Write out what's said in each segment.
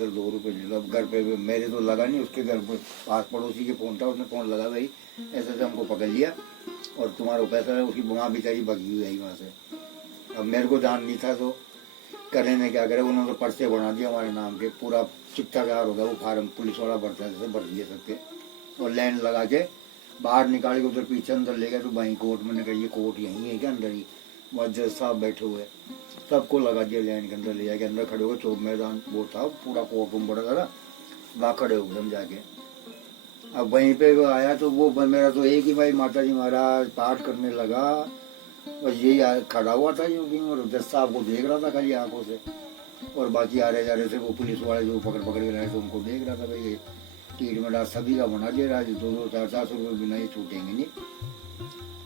Sir 2 रुपये ले लो। अब घर पे मेरे तो लगा नहीं, उसके घर पर पास पड़ोसी के फ़ोन था, उसने फ़ोन लगा भाई ऐसे से हमको पकड़ लिया और तुम्हारा पैसा है। उसकी वहाँ बेचारी भगी हुई आई वहाँ से। अब मेरे को जान नहीं था तो करने ने क्या करे, उन्होंने पर्चे बना दिया हमारे नाम के, पूरा शिष्टाचार हो गया। वो फार्म पुलिस वाला भरता है जैसे भर दिए सबके, और लाइन लगा के बाहर निकाल के उधर पीछे अंदर ले गए। तो वहीं कोर्ट में कहा ये कोर्ट यहीं है क्या अंदर ही, वहाँ जज साहब बैठे हुए, सबको लगा दिया लाइन के अंदर ले जाके। अंदर खड़े हो गए, चौक मैदान वो था पूरा कोर्ट रूम बड़ा था ना, वहाँ खड़े हो गए हम जाके। अब वहीं पे वो आया तो वो मेरा तो एक ही भाई माता जी महाराज पाठ करने लगा और यही खड़ा हुआ था यूं क्यों, और जज साहब को देख रहा था खाली आंखों से, और बाकी आ रहे जा रहे थे वो पुलिस वाले जो पकड़ पकड़ के रहे थे उनको देख रहा था। भाई ये टीट में डाल सभी का बना दे रहा है, 200 400 रुपये बिना ही छूटेंगे नहीं।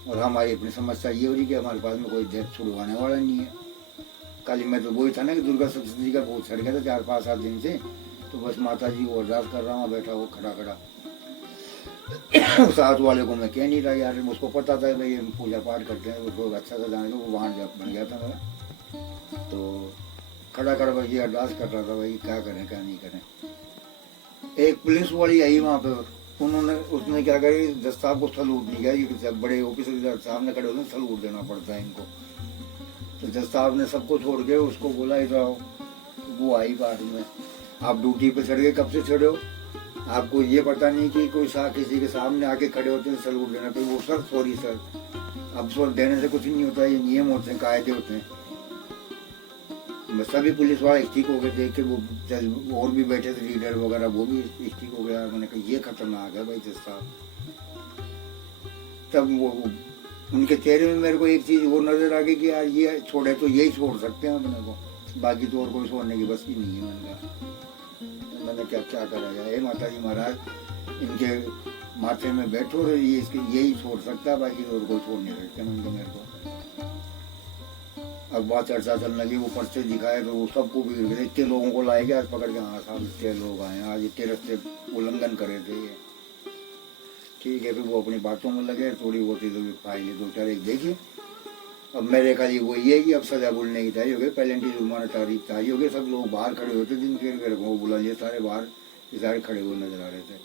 और हमारी अपनी समस्या ये हो रही कि हमारे पास में कोई देख छुड़वाने वाला नहीं है। कल मैं तो वही था ना कि दुर्गा सप्तशती का भोग चढ़ गया था 4-5-7 दिन से, तो बस माता जी को अरदास कर रहा हूँ बैठा वो खड़ा खड़ा। साथ वाले को मैं कह नहीं रहा यार, उसको पता था भाई हम पूजा पाठ करते हैं, उसको अच्छा सा जाने वो वहाँ बन गया था मेरा। तो खड़ा खड़ा भाई अरदास कर रहा था भाई क्या करें क्या नहीं करें। एक पुलिस वाली आई वहाँ पे, उन्होंने उसने क्या करी, जज साहब को सलूट नहीं किया, बड़े ऑफिसर सामने खड़े होते सलूट देना पड़ता है इनको। तो जज साहब ने सबको छोड़ के उसको बोला इधर आओ। वो आई बाद में, आप ड्यूटी पे चढ़ गए, कब से चढ़े हो, आपको ये पता नहीं कि कोई किसी के सामने आके खड़े होते हैं सलूट देना। तो वो सर सॉरी सर, अब सर देने से कुछ नहीं होता, ये नियम होते हैं कायदे होते हैं। सभी पुलिस वाले ठीक हो गए, देख के वो और भी बैठे थे लीडर वगैरह, वो भी ठीक हो गया। मैंने कहा ये खतरनाक है भाई जज साहब। तब वो उनके चेहरे में मेरे को एक चीज वो नजर आ गई कि यार ये छोड़े तो यही छोड़ सकते हैं अपने को, बाकी तो और कोई छोड़ने की बस की नहीं है। मैंने क्या क्या करा जाए, माता जी महाराज इनके माथे में बैठो और ये इसके यही छोड़ सकता है, बाकी तो और कोई छोड़ नहीं सकते मेरे को। अब बात चर्चा चलने लगी, वो पर्चे दिखाए तो वो सबको भी इतने लोगों को लाए गए आज पकड़ के, हाँ साहब इतने लोग आए आज, इतने रस्ते उल्लंघन करे थे ये, ठीक है। फिर वो अपनी बातों में लगे, थोड़ी बहुत इधर फाइल 2-4 एक देखिए। अब मेरे खाली वो ये है कि अब सजा बोलने की चाहिए हो गई, पेनल्टी जुर्माना तारीख चाहिए हो गई। सब लोग बाहर खड़े होते दिन के वो बुला लिए, सारे बाहर सारे खड़े हुए नजर आ रहे थे।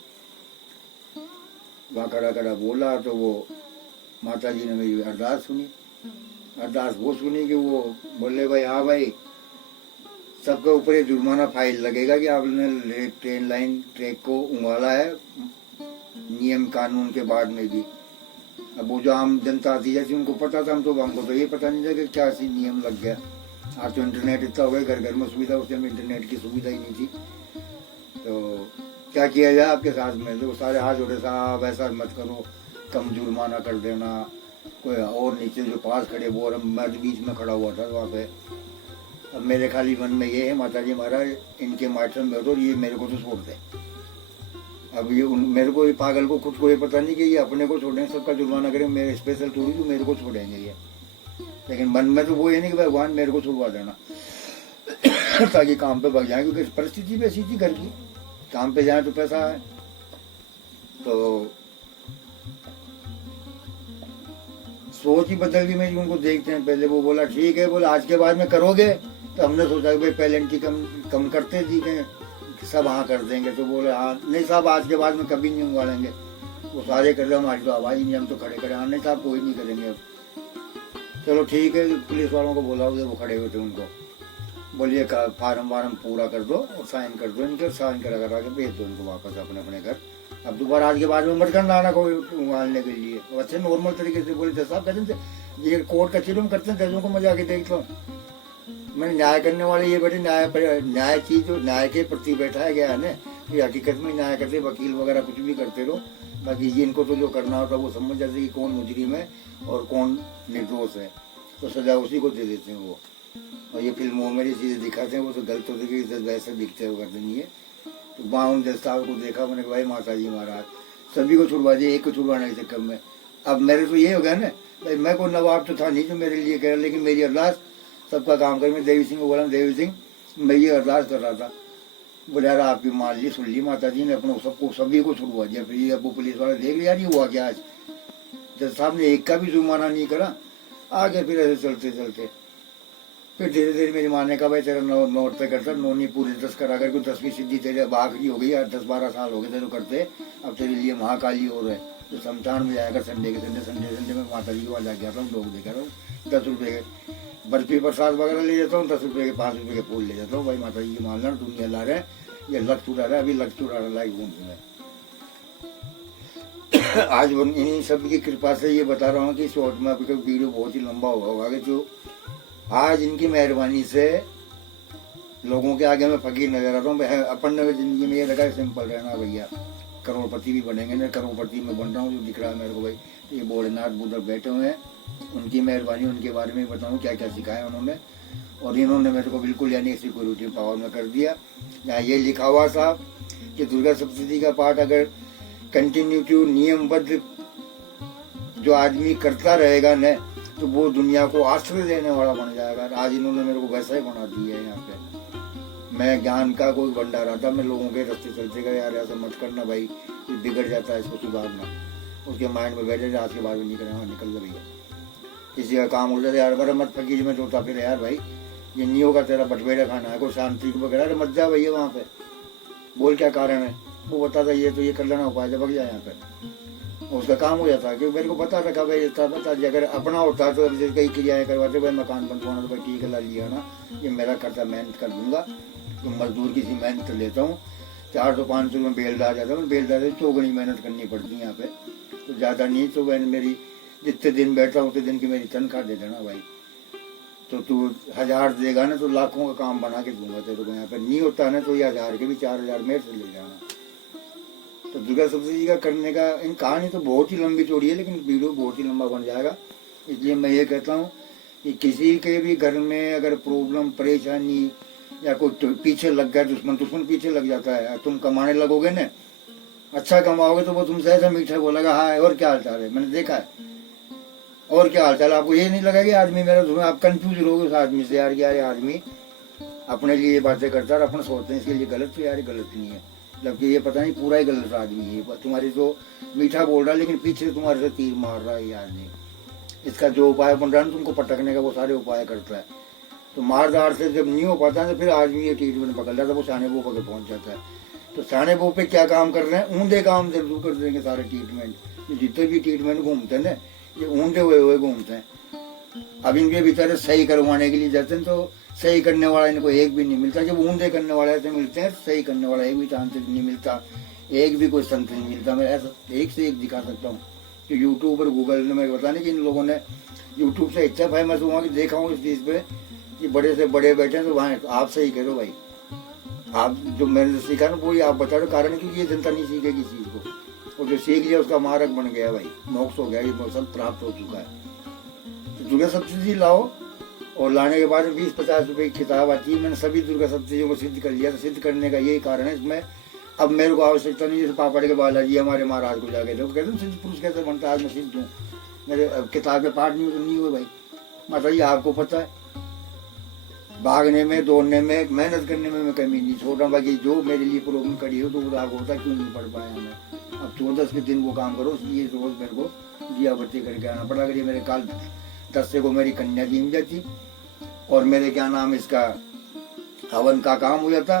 वहाँ खड़ा खड़ा बोला तो वो माता जी ने मेरी अरदास सुनी। अरदास वो सुनी कि वो बोले भाई हाँ भाई सबके ऊपर ये जुर्माना फाइल लगेगा कि आपने ट्रेन लाइन ट्रैक को उंगाला है नियम कानून के बाद में भी। अब वो जो आम जनता थी जैसे उनको पता था, हमको तो ये पता नहीं था कि क्या सी नियम लग गया। आज तो इंटरनेट इतना हो गया, घर घर में सुविधा, उस टाइम इंटरनेट की सुविधा ही नहीं थी। तो क्या किया जाए आपके साथ में, तो सारे हाथ जोड़े साहब ऐसा मत करो, कम जुर्माना कर देना। कोई और नीचे जो पास खड़े वो, और मैं बीच में खड़ा हुआ था वहाँ पे। अब मेरे खाली मन में ये है माता जी महाराज इनके माध्यम में बैठो, ये मेरे को तो छोड़ दे। अब ये मेरे को ये पागल को खुद को ये पता नहीं कि ये अपने को छोड़ेंगे, सबका जुर्माना करें, मेरे स्पेशल थोड़ी जो मेरे को छोड़ेंगे ये। लेकिन मन में तो वो ये नहीं कि भगवान मेरे को छुड़वा देना ताकि काम पे भाग जाए, क्योंकि परिस्थिति भी ऐसी थी घर की, काम पे जाए तो पैसा है। तो सोच ही बदल गई मेरी उनको देखते हैं। पहले वो बोला ठीक है, बोला आज के बाद में करोगे, तो हमने सोचा कि भाई पेनल्टी कम करते दिखे सब हाँ कर देंगे। तो बोले हाँ नहीं साहब आज के बाद में कभी नहीं उंगालेंगे, वो सारे कर रहे, हमारी तो आवाज ही नहीं, हम तो खड़े खड़े, हाँ नहीं साहब कोई नहीं करेंगे। अब चलो ठीक है, पुलिस वालों को बोला उधर वो खड़े हुए थे, उनको बोलिए फार्म वार्म पूरा कर दो और साइन कर दो, इनके साइन करा करा के भेज दो इनको वापस अपने अपने घर। अब दोबारा आज के बाद में मत करना आना कोई उंगालने के लिए। अच्छे नॉर्मल तरीके से बोले साहब कहते थे ये कोर्ट कचहरी में करते हैं, जजों को मजा के देख लो। मैंने न्याय करने वाले ये बैठे, न्याय चीज जो न्याय के प्रति बैठाया गया है ना, ये हकीकत में न्याय करते, वकील वगैरह कुछ भी करते रहो, बाकी ये इनको तो जो करना होता है वो समझ जाते कि कौन मुजरिम है और कौन निर्दोष है, तो सजा उसी को दे देते हैं वो। और ये फिल्मों में चीजें दिखाते हैं वो तो गलत होती है, वैसे दिखते हैं, वो करते नहीं है। तो वहाँ उन जज साहब को देखा, मैंने कहा भाई माता जी महाराज सभी को छुड़वा दिए, एक को छुड़वाने के चक्कर में। अब मेरे तो ये हो गया ना भाई, मैं कोई नवाब तो था नहीं जो मेरे लिए कह रहा, लेकिन मेरी अरदास सबका काम कर। मैं देवी सिंह को बोला देवी सिंह मैं ये अरदास कर रहा था, बोले यार आपकी मान ली सुन ली माता जी ने, अपने सबको सभी को छुड़वा दिया। फिर अब वो पुलिस वाले देख लिया नहीं हुआ क्या, आज जज साहब ने एक का भी जुर्माना नहीं करा। आगे फिर ऐसे चलते चलते फिर धीरे धीरे मेरी माँ ने कहा भाई तेरा नोट पे करता, नोनी पूरी 10 करा कर 10वीं सिद्धि तेरे आखिरी हो गई यार, 10-12 साल हो गए तेरे करते, अब तेरे लिए महाकाली हो रहे। तो शमशान में जाकर संडे के संडे में माता जी के वहाँ जाके आता हूँ, लोग देखा रहा हूँ, 10 रुपये के बर्फी प्रसाद वगैरह ले जाता हूँ, 10 रुपये के 5 रुपये के फूल ले जाता हूँ। भाई माता जी की मानना दुनिया ला रहे हैं, ये लक चुरा रहा है, अभी लक चुरा रहा है घूम में। आज इन्हीं सब की कृपा से ये बता रहा हूँ कि शॉर्ट में अभी वीडियो बहुत ही लंबा होगा कि जो आज इनकी मेहरबानी से लोगों के आगे मैं फकीर नजर आता हूँ। अपन ने जिंदगी में ये लगा सिंपल रहना भैया, करोड़पति भी बनेंगे ना, करोड़पति में बन रहा हूँ जो दिख रहा है मेरे को भाई। तो ये भोलेनाथ बुद्ध बैठे हुए हैं, उनकी मेहरबानी, उनके बारे में बताऊँ क्या क्या सिखाया उन्होंने। और इन्होंने मेरे को बिल्कुल यानी सिक्योरिटी पावर में कर दिया। यहाँ ये लिखा हुआ था कि दुर्गा सप्तशती का पाठ अगर कंटिन्यू नियमबद्ध जो आदमी करता रहेगा न, तो वो दुनिया को आश्रय देने वाला बन जाएगा। आज इन्होंने मेरे को वैसा ही बना दिया है। यहाँ पे मैं ज्ञान का कोई भंडार आता, मैं लोगों के रास्ते चलते गए, यार ऐसा मत करना भाई, ये बिगड़ जाता है, इसको सुधारना। उसके माइंड में बैठे आज के बाद में निकल भैया, किसी का काम हो जाए यार बड़ा मत फकीर में जोता फिर यार भाई, ये नहीं होगा तेरा बटबेड़ा खाना है, कोई शांति वगैरह मत जा भैया वहाँ पे, बोल क्या कारण है, वो बताता ये तो ये कर लेना उपाय जब जाए यहाँ पे, उसका काम हो जाता है। क्योंकि मेरे को पता रखा भाई, पता अगर अपना होता तो कई क्रियाएं करवाते भाई, मकान बनवाना तो भाई ठीक है ला लिया ना, ये मेरा खर्चा मेहनत कर दूंगा, तो मजदूर की सी मेहनत लेता हूँ, 400-500 में बेलदार जाता हूँ, बेलदार से चौगुनी मेहनत करनी पड़ती है यहाँ पे, तो ज़्यादा नहीं। तो मैंने मेरी जितने दिन बैठा उतने दिन की मेरी तनख्वाह दे देना भाई, तो तू 1000 देगा ना तो लाखों का काम बना के दूंगा तेरे को। यहाँ पे नहीं होता ना तो ये 1000 के भी 4000 मेरे से ले जाना। तो दुर्गा सप्तशती का करने का इन कहानी तो बहुत ही लंबी चौड़ी है, लेकिन वीडियो बहुत ही लंबा बन जाएगा। इसलिए मैं ये कहता हूँ कि किसी के भी घर में अगर प्रॉब्लम परेशानी या कोई पीछे लग गया, दुश्मन पीछे लग जाता है, तुम कमाने लगोगे ना, अच्छा कमाओगे तो वो तुमसे ऐसा मीठा बोलेगा, हाँ और क्या हाल चाल है, मैंने देखा है, और क्या हाल चाल। आपको ये नहीं लगा कि आदमी मेरा धुआं, आप कंफ्यूज रहोगे उस आदमी से, यार यार आदमी अपने लिए ये बातें करता है, अपने सोचते हैं इसके लिए गलत, तो यार गलत नहीं है, जबकि ये पता नहीं पूरा ही गलत आदमी है। तुम्हारी तो मीठा बोल रहा है लेकिन पीछे से तुम्हारे से तीर मार रहा है ये आदमी। इसका जो उपाय बन रहा है तुमको पटकने का, वो सारे उपाय करता है। तो मारदार से जब नहीं हो पाता है तो फिर आदमी ये ट्रीटमेंट पकड़ लेता है, वो साने बो पकड़ पहुंच जाता है। तो साने बो पे क्या काम कर रहे हैं, ऊंधे काम जरूर कर देंगे सारे ट्रीटमेंट। जितने भी ट्रीटमेंट घूमते हैं ना, ये ऊंधे हुए घूमते हैं। अब इनके बेचारे सही करवाने के लिए जाते हैं तो सही करने वाला इनको एक भी नहीं मिलता। जब ऊंधे करने वाले ऐसे मिलते हैं, सही करने वाला एक भी तांत्रिक नहीं मिलता, एक भी कोई संत नहीं मिलता। मैं ऐसा एक से एक दिखा सकता हूँ कि यूट्यूब और गूगल ने मेरे बताने कि इन लोगों ने यूट्यूब से इतना फेमस हुआ कि देखा हूँ इस चीज़ पे कि बड़े से बड़े बैठे हैं, तो वहाँ आप सही करो भाई, आप जो मैंने सीखा ना वही आप बता दो। कारण क्योंकि ये जनता नहीं सीखेगी चीज़ को, और जो सीख लिया उसका मार्ग बन गया भाई, मोक्ष हो गया, ये सब प्राप्त हो चुका है। तो दुर्गा सप्तशती लाओ, और लाने के बाद 20-50 रुपए की किताब आती है। मैंने सभी दुर्गा सप्तशतियों को सिद्ध कर लिया। तो सिद्ध करने का यही कारण है, इसमें अब मेरे को आवश्यकता नहीं। जैसे पापड़ के बालाजी हमारे महाराज को जाके लोग कहते हैं सिद्ध पुरुष कैसे बनता है, आज मैं सिद्ध हूँ, मेरे किताब में पाठ नहीं तो नहीं हुए भाई। माता जी आपको पता है, भागने में, दौड़ने में, मेहनत करने में मैं कमी नहीं छोड़ रहा। बाकी जो मेरे लिए प्रॉब्लम करी हो तो वो राग होता क्यों नहीं पढ़ पाया मैं। अब 14 के दिन वो काम करो, इसलिए रोज मेरे को दिया बत्ती करके आना पड़ा। अगर ये मेरे काल 10 को मेरी कन्या जीम जाती और मेरे क्या नाम इसका हवन का काम हो जाता,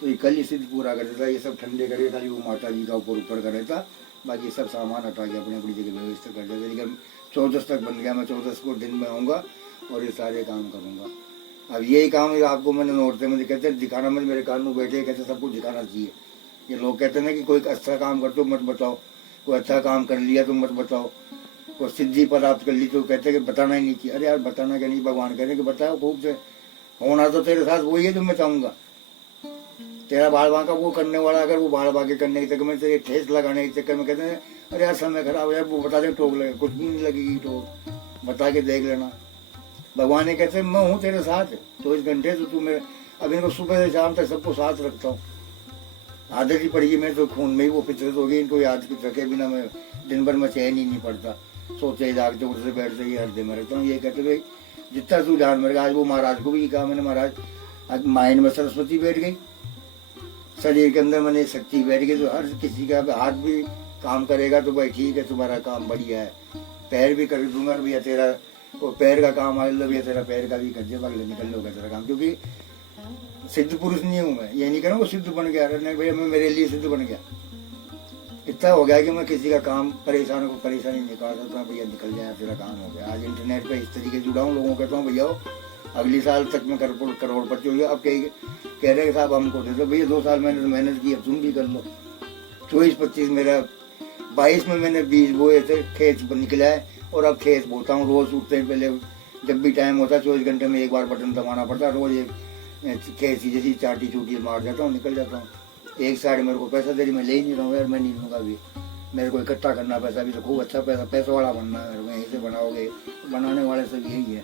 तो ये कल ही सिद्ध पूरा कर देता। ये सब ठंडे करे था, वो माता जी का ऊपर कर देता, बाकी सब सामान हटा के अपनी अपनी जगह व्यवस्था कर देता। लेकिन 14 तक बन गया, मैं 14 को दिन में आऊँगा और ये सारे काम करूँगा। अब यही काम आपको मैंने नोटते मुझे कहते हैं दिखाना, मुझे मेरे कान में बैठे कहते सब कुछ दिखाना चाहिए। ये लोग कहते हैं ना कि कोई अच्छा काम करते हो मत बताओ, कोई अच्छा काम कर लिया तो मत बताओ, कोई सिद्धि प्राप्त कर ली तो कहते हैं कि बताना ही नहीं चाहिए। अरे यार बताना क्या नहीं, भगवान कहते कि बताओ खूब से, होना तो तेरे साथ वही है जो मैं चाहूँगा। तेरा बाल बांका वो करने वाला, अगर वो बाल बांके करने के चक्कर में तेरे ठेस लगाने के चक्कर में कहते हैं अरे यार समय खराब हो यार, वो बता दे टोक लगे, कुछ भी नहीं लगेगी टोक, बता के देख लेना। भगवान ने कहते मैं हूँ तेरे साथ 24 घंटे, तो तू मेरे अब इनको सुबह से शाम तक सबको साथ रखता हूँ। आदत ही पड़ेगी मेरे तो खून में ही वो फितरत होगी, इनको याद रखे बिना मैं दिन भर में चैन ही नहीं पड़ता, सोते जागते उठते बैठते ही हर दिन में रहता हूँ। ये कहते भाई जितना तू ध्यान में, आज वो महाराज को भी कहा मैंने, महाराज आज माइंड में सरस्वती बैठ गई, शरीर के अंदर मैंने शक्ति बैठ गई, तो हर किसी का हाथ भी काम करेगा तो भाई ठीक है तुम्हारा काम बढ़िया है, पैर भी कर दूंगा भैया तेरा वो पैर का काम आज लो भैया तेरा पैर का भी कर दे बगले निकल लो तेरा काम, क्योंकि सिद्ध पुरुष नहीं हूँ मैं, ये नहीं करूँ वो सिद्ध बन गया, नहीं भैया मैं मेरे लिए सिद्ध बन गया। इतना हो गया कि मैं किसी का काम परेशान को परेशानी निकाल सकता हूँ, भैया निकल जाए तेरा काम हो गया। आज इंटरनेट पे इस तरीके जुड़ा हूँ, लोगों को कहता हूँ भैया अगली साल तक मैं करोड़पति हो गया। अब कह रहे साहब हमको दे दो, भैया 2 साल मैंने तो मेहनत की, अब तुम भी कर लो। 24-25 मेरा 22 में मैंने बीज बोए थे, खेत निकला है और अब खेत बोता हूँ। रोज उठते हैं, पहले जब भी टाइम होता है 24 घंटे में एक बार बटन दबाना पड़ता है, रोज एक खेत की जैसी चाटी चूटी मार जाता हूँ, निकल जाता हूँ। एक साइड मेरे को पैसा दे रही, मैं ले ही नहीं रहा हूँ यार, मैं नहीं लूँगा अभी, मेरे को इकट्ठा करना पैसा भी तो खूब अच्छा पैसा वाला बनना है, मैं ऐसे बनाओगे, बनाने वाले सब यही है।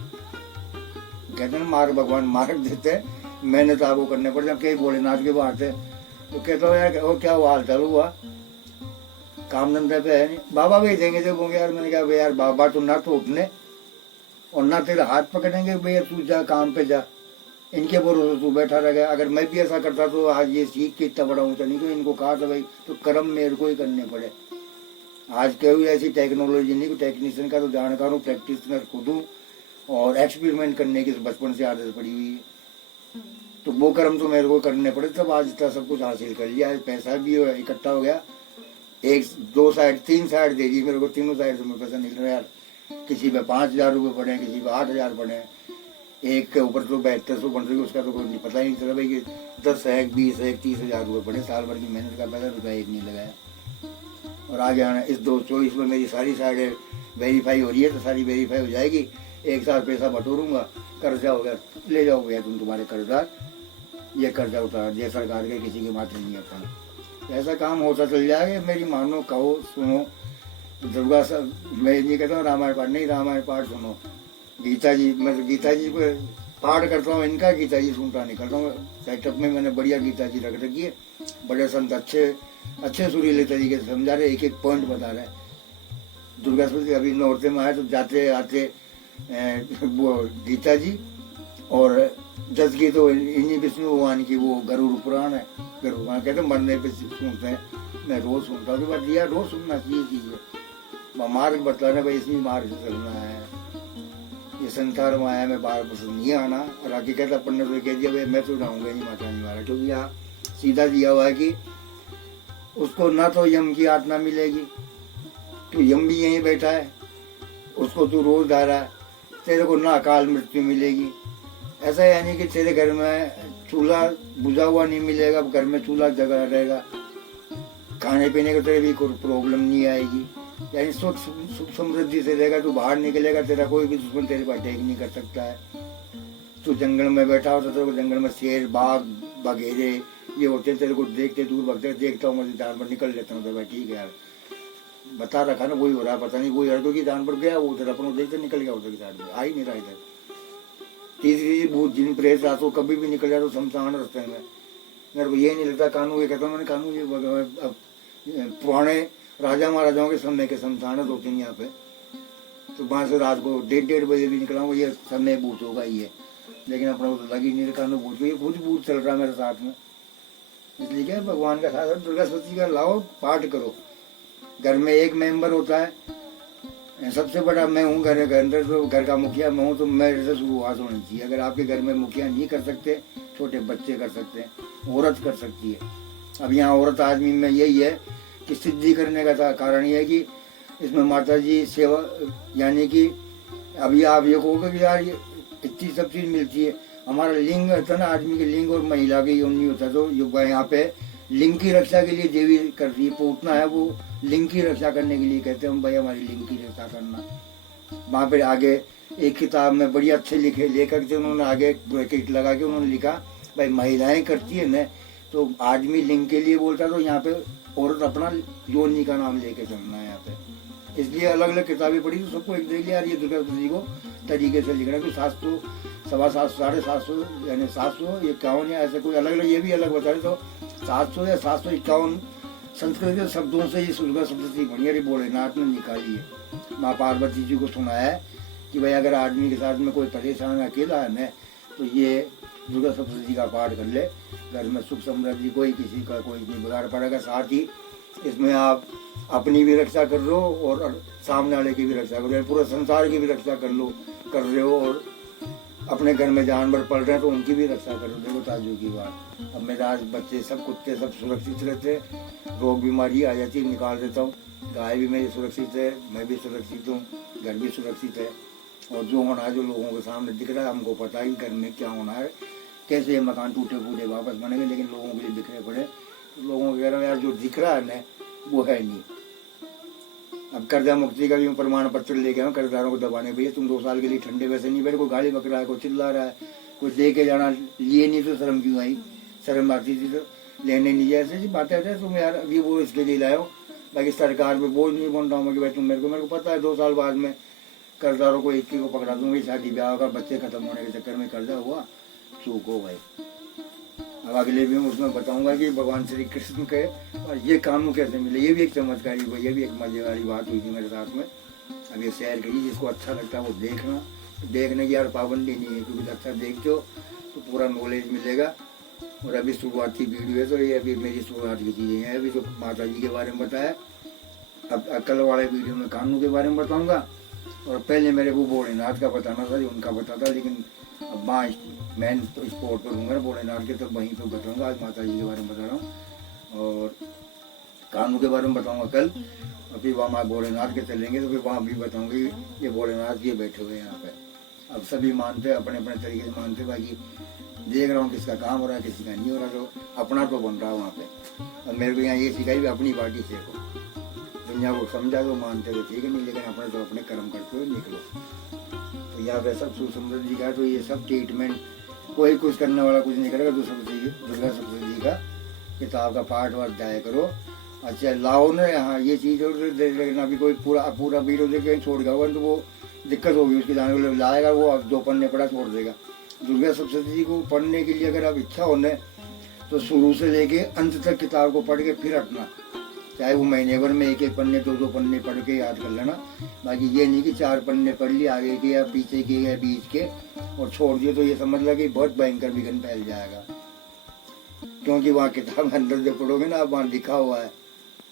कहते हैं मार्ग भगवान मार्ग देते हैं, मेहनत आपको करने पड़ते। कई भोलेनाथ के बात है तो कहता हूँ यार वो क्या हुआ हाल चाल हुआ, काम धंधे पे है नहीं, बाबा भी देंगे जब होंगे यार। मैंने कहा यार बाबा तो ना तो उठने और ना तेरा हाथ पकड़ेंगे, भैया तू जा काम पे जा, इनके भरोसे तू बैठा रह गया। अगर मैं भी ऐसा करता तो आज ये सीख के इतना बड़ा ऊंचा नहीं, तो इनको कहा था भाई तो कर्म मेरे को ही करने पड़े। आज कोई ऐसी टेक्नोलॉजी नहीं, कि टेक्नीशियन का तो जानकार हूँ, प्रैक्टिशनर खुद हूँ और एक्सपेरिमेंट करने की बचपन से आदत पड़ी हुई है, तो वो कर्म तो मेरे को करने पड़े, तब आज इतना सब कुछ हासिल कर लिया। पैसा भी इकट्ठा हो गया, 1-2 साइड 3 साइड दे दी मेरे को, तीनों साइड से मेरे पैसा निकल रहा यार। किसी पे 5,000 रुपये पड़े, किसी पे 8,000 पड़े, एक के ऊपर तो 7200 बन रही, उसका तो कोई पता ही नहीं चला भाई कि 10 है 20 है 30,000 रुपये पड़े। साल भर की मेहनत का पैसा रुपया एक नहीं लगाया। और आगे आना इस 2024 में मेरी सारी साइडें वेरीफाई हो रही है, तो सारी वेरीफाई हो जाएगी, एक साथ पैसा बटोरूंगा, कर्जा हो गया ले जाओ भैया तुम तुम्हारे कर्जदार, ये कर्जा उतार दिया सरकार के, किसी के माथे नहीं आता। ऐसा काम होता चल जाएगा। मेरी मानो कहो सुनो, दुर्गा सब मैं नहीं कहता हूँ रामायण पाठ नहीं, रामायण पाठ सुनो, गीता जी मैं गीता जी को पाठ करता हूँ, इनका गीता जी सुनता निकलता हूँ। सेटअप में मैंने बढ़िया गीता जी रख रखी है, बड़े संत अच्छे सुरीले तरीके से समझा रहे, एक एक पॉइंट बता रहे। दुर्गा सप्तमी अभी नौरते में आए तो जाते आते वो गीता जी और 10 गीत तो इन्हीं विष्णु भगवान की वो गरुड़ पुराण है। गरुड़ पुराण कहते मरने पे सुनते हैं, मैं रोज सुनता हूँ, बट यार रोज सुनना चाहिए चीज़, मार्ग बतलाना भाई इसी मार्ग से चलना है। ये संसार में आया मैं बार पसंद नहीं आना, और आगे कहता अपन ने तो कह दिया भाई मैं तो उठाऊंगा नहीं माता नहीं वाला, क्योंकि यहाँ सीधा दिया हुआ है कि उसको ना तो यम की आत्मा मिलेगी, तो यम भी यहीं बैठा है, उसको तू रोज धारा, तेरे को ना अकाल मृत्यु मिलेगी। ऐसा यानी कि तेरे घर में चूल्हा बुझा हुआ नहीं मिलेगा, घर में चूल्हा जगा रहेगा, खाने पीने को तेरे भी कोई प्रॉब्लम नहीं आएगी, यानी सुख समृद्धि से रहेगा। तू बाहर निकलेगा, तेरा कोई भी दुश्मन तेरे पर अटैक नहीं कर सकता है। तू जंगल में बैठा होता, तेरे को जंगल में शेर बाघ बघेरे ये होते, तेरे को देखते दूर भगते, देखता हूँ मैं जानवर निकल लेता हूँ, तो भाई ठीक है यार बता रखा ना, वही हो रहा है, पता नहीं कोई हड़ों की जानवर गया, वो उधर अपन देखते निकल गया उधर की साइड में, आ ही नहीं रहा इधर। तीसरी भूत जिन प्रेत रातों कभी भी निकल जाए तो शमशान रस्ते में, मेरे को ये नहीं लगता कानून, ये कहता हूँ मैंने कानून ये पुराने राजा महाराजाओं के समय के शमशान है 2-3 यहाँ पे, तो वहाँ से रात को 1:30 बजे भी निकला हूँ, ये समय भूत होगा ये, लेकिन अपना तो लगी नहीं कानून भूत, ये खुद भूत चल रहा है मेरे साथ में। इसलिए क्या भगवान का साथ दुर्गा सप्तमी का लाओ पाठ करो। घर में एक मेंबर होता है, सबसे बड़ा मैं हूँ घर के अंदर, तो घर का मुखिया मैं हूँ, तो मेरे से शुरुआत होनी चाहिए। अगर आपके घर में मुखिया नहीं कर सकते, छोटे बच्चे कर सकते हैं, औरत कर सकती है। अब यहाँ औरत आदमी में यही है कि सिद्धि करने का कारण ये है कि इसमें माता जी सेवा, यानी कि अभी आप ये कहोगे कि यार ये इतनी सब चीज़ मिलती है, हमारा लिंग होता ना, आदमी के लिंग और महिला के योनि नहीं होता, तो यहाँ पे लिंग की रक्षा के लिए देवी करती है, पूतना है वो लिंग की रक्षा करने के लिए कहते हैं हम भाई हमारी लिंग की रक्षा करना। वहाँ पे आगे एक किताब में बड़ी अच्छे लिखे लेखक थे, उन्होंने आगे ब्रैकेट लगा के उन्होंने लिखा भाई महिलाएं करती है न, तो आदमी लिंग के लिए बोलता, तो यहाँ पे औरत अपना योनि का नाम लेके चलना है यहाँ पे। इसलिए अलग अलग किताबें पढ़ी तो सबको एक देख लिया यार ये दुर्गा सप्तमी को तरीके से लिखना, तो 700 750 750 यानी 751 या ऐसे कोई अलग अलग ये भी अलग बता रहे, तो 700 या 751 संस्कृत के शब्दों से ये दुर्गा सप्तमी बढ़िया भोलेनाथ ने निकाली है। माँ पार्वती जी को सुनाया है कि भाई अगर आदमी के साथ में कोई परेशान अकेला है न, तो ये दुर्गा सप्तमी का पाठ कर ले, घर में सुख समृद्धि कोई किसी का कोई नहीं बिगाड़ पड़ेगा। साथ ही इसमें आप अपनी भी रक्षा कर लो और सामने वाले की भी रक्षा करो, पूरे संसार की भी रक्षा कर लो, कर रहे हो और अपने घर में जानवर पल रहे हैं तो उनकी भी रक्षा करो। देखो ताजू की बात, अब मेरे आज बच्चे सब कुत्ते सब सुरक्षित रहते, रोग बीमारी आ जाती है निकाल देता हूँ, गाय भी मेरी सुरक्षित है, मैं भी सुरक्षित हूँ, घर भी सुरक्षित है। और जो होना है जो लोगों के सामने दिख रहा है हमको पता है घर में क्या होना है, कैसे ये मकान टूटे फूटे वापस बनेंगे, लेकिन लोगों के लिए बिखरे पड़े। तो लोगों के कह यार जो दिख रहा है ना वो है नहीं। अब कर्जा मुक्ति का भी मैं प्रमाण पत्र लेके आऊँ कर्जदारों को दबाने, भैया तुम 2 साल के लिए ठंडे वैसे नहीं बैठे, कोई गाली बक रहा है, कोई चिल्ला रहा है, कोई दे के जाना लिए नहीं तो शर्म क्यों आई, शर्म आती थी तो लेने नहीं जाए, ऐसी बातें आते तुम यार अभी वो इसके लिए लाए हो। बाकी सरकार पे बोझ नहीं बन रहा हूँ कि भाई तुम मेरे को पता है 2 साल बाद में कर्जदारों को एक को पकड़ा दूंगी, शादी ब्याह का बच्चे खत्म होने के चक्कर में कर्जा हुआ चूक हो भाई। अब अगले भी मैं उसमें बताऊंगा कि भगवान श्री कृष्ण के और ये कानून कैसे मिले, ये भी एक चमत्कारी हुई, ये भी एक मजे वाली बात हुई थी मेरे साथ में। अब ये शेयर करिए, जिसको अच्छा लगता है वो देखना, देखने की यार पाबंदी नहीं है, क्योंकि अच्छा देखते हो तो पूरा नॉलेज मिलेगा। और अभी शुरुआती वीडियो है तो ये अभी मेरी शुरुआत की चीज़ें हैं, अभी तो माता जी के बारे में बताया, अब कल वाले वीडियो में कानून के बारे में बताऊँगा। और पहले मेरे को भोलेनाथ का बताना था, जो उनका बताता, लेकिन अब माँ मैं तो स्पोर्ट पर दूंगा भोलेनाथ के, तो वहीं पर बताऊंगा। आज माता जी के बारे में बता रहा हूँ और कानू के बारे में बताऊंगा कल। और फिर वहाँ भोलेनाथ के चलेंगे तो फिर वहाँ भी बताऊंगी ये भोलेनाथ ये बैठे हुए हैं यहाँ पे। अब सभी मानते हैं, अपने अपने तरीके से मानते, बाकी देख रहा हूँ किसका काम हो रहा है किसी का नहीं हो रहा, तो अपना तो बन रहा है वहाँ पे। और मेरे को यहाँ ये सिखाई भी अपनी पार्टी सीखो, दुनिया को समझा तो मानते तो ठीक है, नहीं लेकिन अपने तो अपने कर्म करते हुए निकलो। तो यहाँ पे सब सुसुंदर जी का तो ये सब ट्रीटमेंट, कोई कुछ करने वाला कुछ नहीं करेगा। दुर्गा सप्तशती जी का किताब का पाठ वाठ जाया करो। अच्छा लाओ ना यहाँ ये चीज़, और लेकिन अभी कोई पूरा वीडियो देख के छोड़ गया होगा तो वो दिक्कत होगी उसके जाने के लिए, लाएगा वो 2 पन्ने पढ़ा छोड़ देगा। दुर्गा सप्तशती जी को पढ़ने के लिए अगर आप इच्छा होने तो शुरू से लेके अंत तक किताब को पढ़ के फिर हटना, चाहे वो महीने भर में 1-1 पन्ने 2-2 पन्ने पढ़ के याद कर लेना। बाकी ये नहीं कि 4 पन्ने पढ़ लिए आगे के या पीछे के या बीच के और छोड़ दिए, तो ये समझ लो कि बहुत भयंकर विघ्न फैल जाएगा। क्योंकि वहाँ किताब के अंदर जब पढ़ोगे ना, वहाँ लिखा हुआ है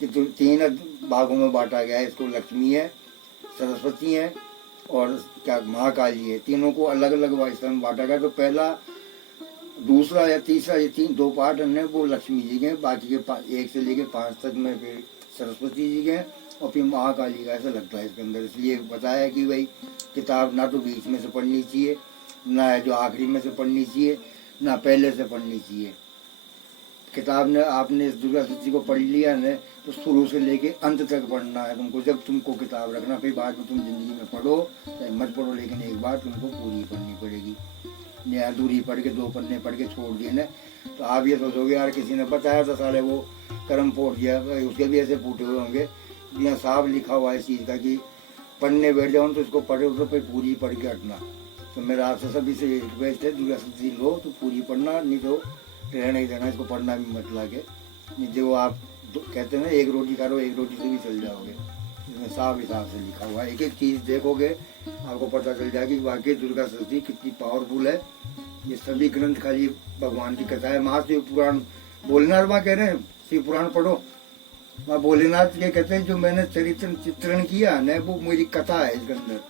कि 3 भागों में बांटा गया है इसको, लक्ष्मी है, सरस्वती है और क्या महाकाली है, तीनों को अलग अलग वास्तव में बांटा गया। तो पहला, दूसरा या तीसरा, ये 3-2 पार्ट है वो लक्ष्मी जी के, बाकी के 1 से लेके 5 तक में फिर सरस्वती जी के और फिर महाकाली का, ऐसा लगता है इसके अंदर। इसलिए बताया कि भाई किताब ना तो बीच में से पढ़नी चाहिए, ना जो आखिरी में से पढ़नी चाहिए, ना पहले से पढ़नी चाहिए। किताब ने आपने इस दुर्गा सप्तशती को पढ़ लिया न तो शुरू से लेके अंत तक पढ़ना है तुमको। जब तुमको किताब रखना, फिर बाद में तुम जिंदगी में पढ़ो चाहे मत पढ़ो, लेकिन एक बार तुमको पूरी पढ़नी पड़ेगी। अधूरी पढ़ के 2 पन्ने पढ़ के छोड़ दिए ना तो आप ये सोचोगे यार किसी ने बताया था साले वो कर्म फोड़ दिया, उसके भी ऐसे फूटे हुए होंगे। यहाँ साफ लिखा हुआ है इस चीज़ का कि पढ़ने बैठ जाओ तो इसको पढ़ो तो फिर पूरी पढ़ के हटना। तो मेरा आपसे सभी से रिक्वेस्ट है, दुर्गा सप्तशती लो तो पूरी पढ़ना, नहीं तो रहने ही देना, इसको पढ़ना भी मत लागे। नहीं जो आप कहते हैं ना 1 रोटी खा लो 1 रोटी से भी चल जाओगे, इसमें साफ हिसाब से लिखा हुआ है। एक एक चीज़ देखोगे आपको पता चल जाएगी कि वाकई दुर्गा सप्तशती कितनी पावरफुल है। ये सभी ग्रंथ खाली भगवान की कथा है। महाशिव पुराण भोलेनाथ माँ कह रहे हैं शिव पुराण पढ़ो, माँ भोलेनाथ ये कहते हैं जो मैंने चित्रण किया न वो मेरी कथा है। इसके अंदर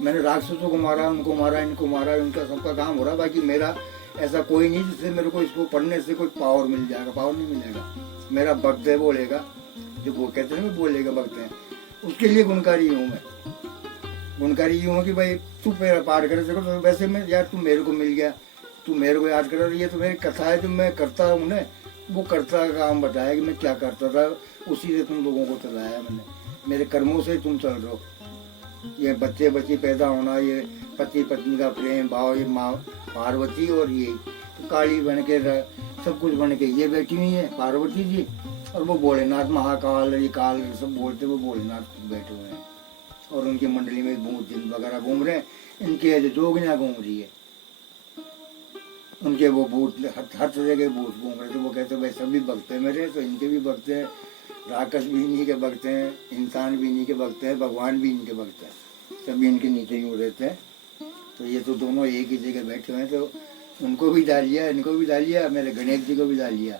मैंने राक्षसों को मारा, उनको मारा, इनको मारा, उनका सबका काम हो रहा, बाकी मेरा ऐसा कोई नहीं जिससे मेरे को इसको पढ़ने से कोई पावर मिल जाएगा। पावर नहीं मिलेगा, मेरा भक्त है बोलेगा, जो वो कहते हैं बोलेगा भक्त है, उसके लिए गुणकारी हूँ मैं। गुणकारी यूँ हूँ कि भाई तू मेरा पाठ कर सको, तो वैसे मैं यार तू मेरे को मिल गया, तू मेरे को याद कर, ये तो मेरी कथा है जो मैं करता हूँ ना, वो करता का काम बताया कि मैं क्या करता था, उसी से तुम लोगों को चलाया मैंने, मेरे कर्मों से तुम चल रहे हो। ये बच्चे बच्ची पैदा होना, ये पति पत्नी का प्रेम भाव, ये माँ पार्वती और ये तो काली बन के सब कुछ बन के ये बैठी हुई है पार्वती जी, और वो भोलेनाथ महाकाल ये काल सब बोलते वो भोलेनाथ बैठे हुए हैं। और उनकी मंडली में भूत जिन वगैरह घूम रहे हैं, इनके जो जोगियाँ घूम रही है, उनके वो भूत हर तरह के भूत घूम रहे। तो वो कहते भाई सभी भक्त हैं मेरे, तो इनके भी भक्त हैं, राक्षस भी इन्हीं के भक्त हैं, इंसान भी इन्हीं के भक्त हैं, भगवान भी इनके भक्त हैं, सभी इनके नीचे यूँ रहते हैं। तो ये तो दोनों एक ही जगह बैठे हुए हैं, तो उनको भी डालिया, इनको भी डालिया, मेरे गणेश जी को भी डालिया,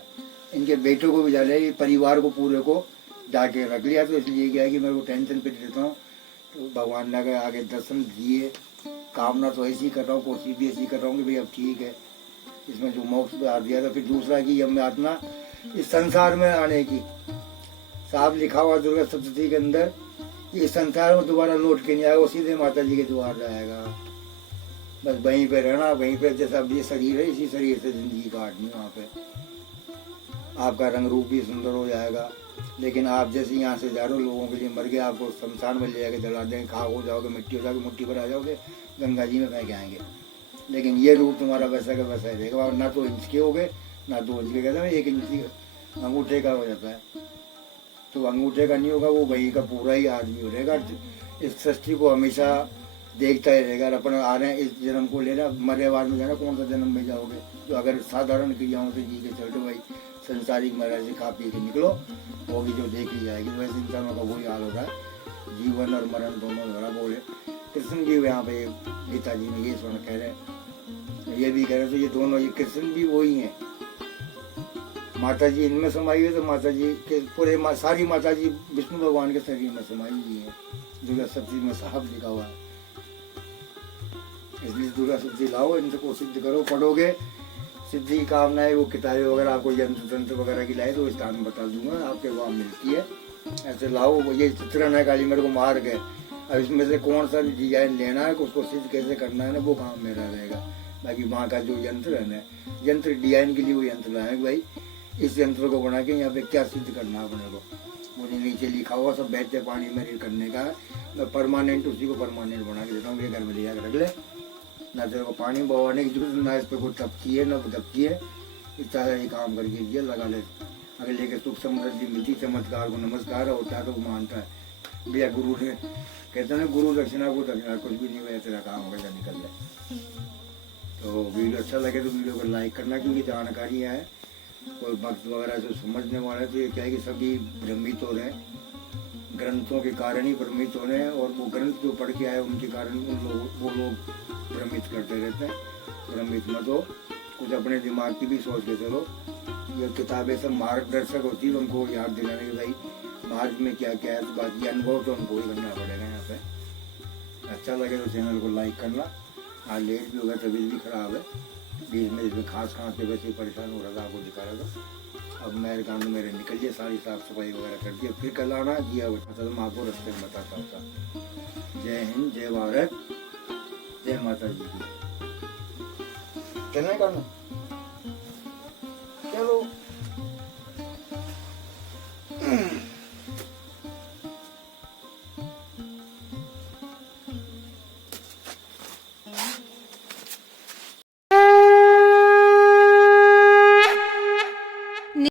इनके बेटों को भी डालिया, ये परिवार को पूरे को जाके रख लिया। तो इसलिए क्या है कि मैं वो टेंशन पे देता हूँ तो भगवान ने अगर आगे दर्शन दिए, कामना तो ऐसी कर रहा हूँ, कोशिश भी ऐसी कर रहा हूँ कि भाई अब ठीक है, इसमें जो मोक्ष पे आ दिया। तो फिर दूसरा की हमें आत्मा इस संसार में आने की, साफ लिखा हुआ दुर्गा सप्तशती के अंदर, इस संसार में दोबारा लौट के नहीं आएगा, वो सीधे माता जी के द्वार जाएगा। बस वहीं पे रहना, वहीं पे जैसा अब ये शरीर है, इसी शरीर से जिंदगी काटनी। वहाँ पे आपका रंग रूप भी सुंदर हो जाएगा, लेकिन आप जैसे यहाँ से हजारों लोगों के लिए मर गए, आपको शमशान में ले जाके जला देंगे, खाक हो जाओगे, मिट्टी हो जाओगे, मुट्ठी पर आ जाओगे, गंगा जी में फेंक आएंगे। लेकिन ये रूप तुम्हारा वैसा का वैसा ही रहेगा, और ना तो इंच के हो गए, ना 2 इंच के, कहते हैं 1 इंच अंगूठे का हो जाता है। तो अंगूठे का नहीं होगा, वो वही का पूरा ही आदमी रहेगा। इस सृष्टि को हमेशा देखता ही रहेगा। अपन आ रहे हैं इस जन्म को लेना, मरे बाद में जाना, कौन सा जन्म में जाओगे। तो अगर साधारण क्रियाओं से जी के चलते भाई, संसारिक महाराज से खा पी के निकलो, होगी जो देखी जाएगी। तो वैसे इंसानों का वही हाल हो रहा है, जीवन और मरण दोनों भरा बोले। कृष्ण भी यहाँ पे गीता जी में ये सुन कह रहे, ये भी कह रहे, तो ये दोनों, ये कृष्ण भी वही है, माता जी इनमें समाई है। तो माता जी के पूरे सारी माता जी विष्णु भगवान के शरीर में समाई हुई है, दुर्गा सप्तशती में साफ लिखा हुआ है। इसलिए दुर्गा सप्तशती लाओ, इनसे को सिद्ध करो, पढ़ोगे, सिद्धि की कामना है। वो किताबें वगैरह आपको यंत्र तंत्र वगैरह की लाए तो वो स्थान बता दूंगा, आपके वहाँ मिलती है। ऐसे लाओ, ये चित्रण है काली मेरे को मार गए, अब इसमें से कौन सा डिजाइन लेना है, उसको सिद्ध कैसे करना है ना, वो काम मेरा रहेगा। बाकी वहाँ का जो यंत्र है ना, यंत्र डिजाइन के लिए वो यंत्र लाए भाई, इस यंत्र को बना के यहाँ पे क्या सिद्ध करना है अपने को, मुझे नीचे लिखा हुआ सब बहते पानी में करने का है। मैं परमानेंट उसी को परमानेंट बना के देता हूँ, ये घर में ले जाकर रख ले, ना तेरे को पानी बवाने की जरूरत, ना इस पर कोई टपकी है ना दबकी है, इस तरह ये काम करके ये लगा ले। अगर लेके सुख समृद्धि मिलती, चमत्कार को नमस्कार होता है तो वो मानता है। भैया गुरु ने कहते हैं ना, गुरु दक्षिणा को दक्षिणा, कुछ भी नहीं हुआ तेरा काम होगा, निकल ले। तो वीडियो अच्छा लगे तो वीडियो को लाइक करना, क्योंकि जानकारियाँ है, कोई भक्त वगैरह जो समझने वाले, तो ये क्या है कि सभी भ्रमित हो रहे हैं, ग्रंथों के कारण ही भ्रमित हो रहे हैं, और वो ग्रंथ जो पढ़ के आए उनके कारण वो लोग भ्रमित करते रहते हैं। भ्रमित मत हो, कुछ अपने दिमाग की भी सोच के चलो। ये किताबें सब मार्गदर्शक होती है, उनको याद दिलाने के भाई मार्ग में क्या क्या है, तो बाकी अनुभव तो उनको ही करना पड़ेगा। यहाँ पे अच्छा लगे तो चैनल को लाइक करना। हाँ, लेट भी होगा, तबीयत भी खराब है, बीच में इसमें खास खांसते वैसे ही परेशान हो रहा था, आपको दिखा रहा था। अब मेरे काम मेरे निकल गए, सारी साफ सफाई वगैरह कर दिया, फिर कल आना किया तो मैं आपको रास्ते में बताता था। जय हिंद, जय भारत, जय माता जी की। चलने का ना, चलो।